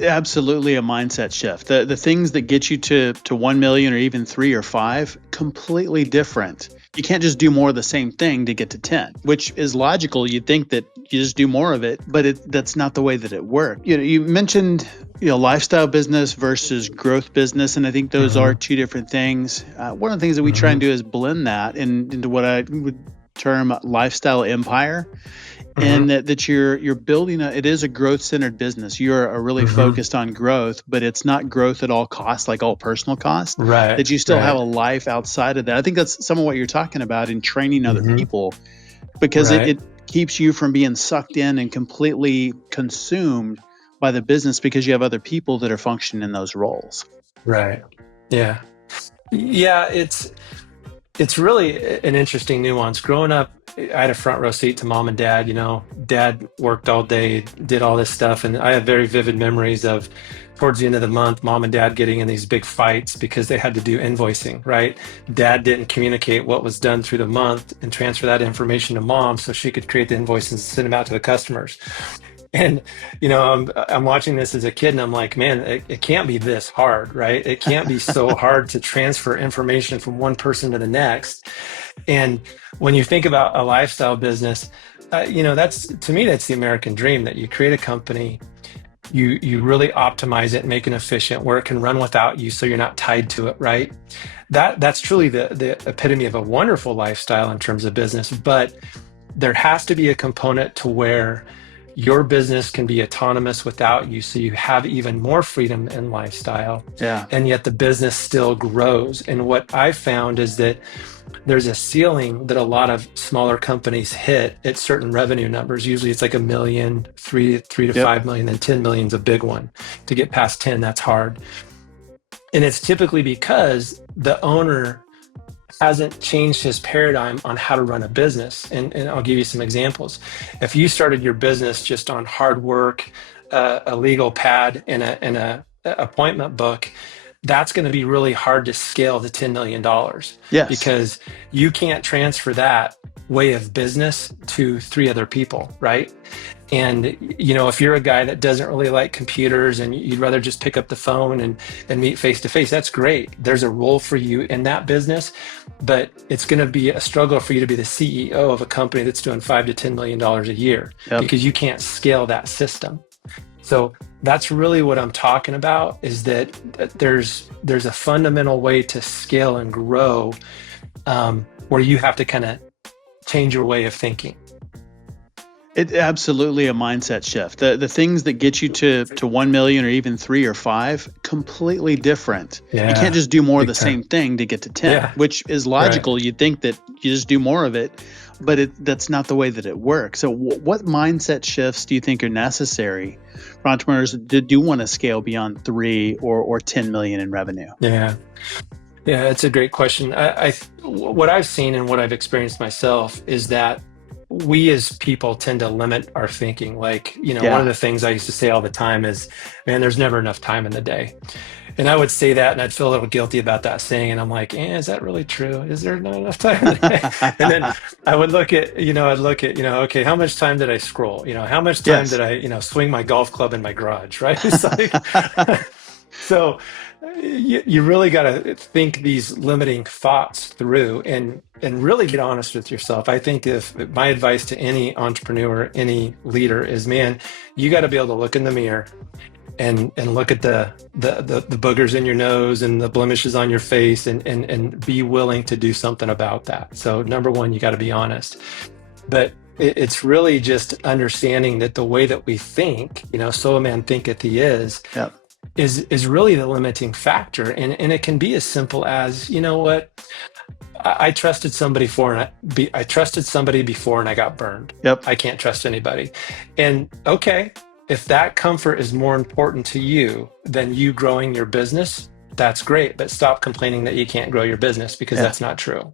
Absolutely a mindset shift. The things that get you to 1 million or even 3 or 5, completely different. You can't just do more of the same thing to get to 10, which is logical. You'd think that you just do more of it, but that's not the way that it works. You mentioned, lifestyle business versus growth business, and I think those are Hmm. two different things. One of the things that we try and Hmm. do is blend that into what I would term lifestyle empire, and Hmm. that you're building it is a growth centered business. You're really Hmm. focused on growth, but it's not growth at all costs, like all personal cost. Right. That you still have Right. a life outside of that. I think that's some of what you're talking about in training other Hmm. people, because it, Right. it keeps you from being sucked in and completely consumed by the business, because you have other people that are functioning in those roles. Right. Yeah. Yeah. It's really an interesting nuance. Growing up, I had a front row seat to mom and dad. Dad worked all day, did all this stuff. And I have very vivid memories of towards the end of the month, mom and dad getting in these big fights because they had to do invoicing, right? Dad didn't communicate what was done through the month and transfer that information to mom so she could create the invoices and send them out to the customers. And I'm watching this as a kid, and I'm like, man, it can't be this hard, right? It can't be so hard to transfer information from one person to the next. And when you think about a lifestyle business, that's to me that's the American dream. That you create a company, you really optimize it, make it efficient, where it can run without you, so you're not tied to it, right? That's truly the epitome of a wonderful lifestyle in terms of business. But there has to be a component to where your business can be autonomous without you, so you have even more freedom and lifestyle, Yeah. and yet the business still grows. And what I found is that there's a ceiling that a lot of smaller companies hit at certain revenue numbers. Usually it's like a million, three to Yep. 5 million, and 10 million is a big one. To get past 10, that's hard. And it's typically because the owner hasn't changed his paradigm on how to run a business. And I'll give you some examples. If you started your business just on hard work, a legal pad, and a appointment book, that's going to be really hard to scale to $10 million, Yes. because you can't transfer that way of business to three other people, right? And if you're a guy that doesn't really like computers and you'd rather just pick up the phone and meet face to face, that's great. There's a role for you in that business, but it's going to be a struggle for you to be the CEO of a company that's doing $5 to $10 million a year, Yep. because you can't scale that system. So that's really what I'm talking about, is that there's a fundamental way to scale and grow, where you have to kind of change your way of thinking. It absolutely a mindset shift. The things that get you to 1 million or even 3 or 5, completely different. You can't Yeah, just do more of big the time. same thing to get to 10, Yeah, which is right. logical. You'd think that you just do more of it, but that's not the way that it works. So what mindset shifts do you think are necessary for entrepreneurs that do want to scale beyond 3 or 10 million in revenue? Yeah. Yeah, it's a great question. What I've seen and what I've experienced myself is that we as people tend to limit our thinking. Like, one of Yeah. the things I used to say all the time is, man, there's never enough time in the day. And I would say that, and I'd feel a little guilty about that saying. And I'm like, is that really true? Is there not enough time in the day? And then I would okay, how much time did I scroll? How much time Yes. did I, swing my golf club in my garage, right? It's like, so you really got to think these limiting thoughts through, and really get honest with yourself. I think if my advice to any entrepreneur, any leader is, man, you got to be able to look in the mirror and look at the boogers in your nose and the blemishes on your face, and be willing to do something about that. So number one, you got to be honest. But it's really just understanding that the way that we think, so a man thinketh he Yep. is really the limiting factor. And it can be as simple as, what, I trusted somebody I trusted somebody before and I got burned. Yep. I can't trust anybody. And okay, if that comfort is more important to you than you growing your business, that's great. But stop complaining that you can't grow your business, because Yeah. that's not true.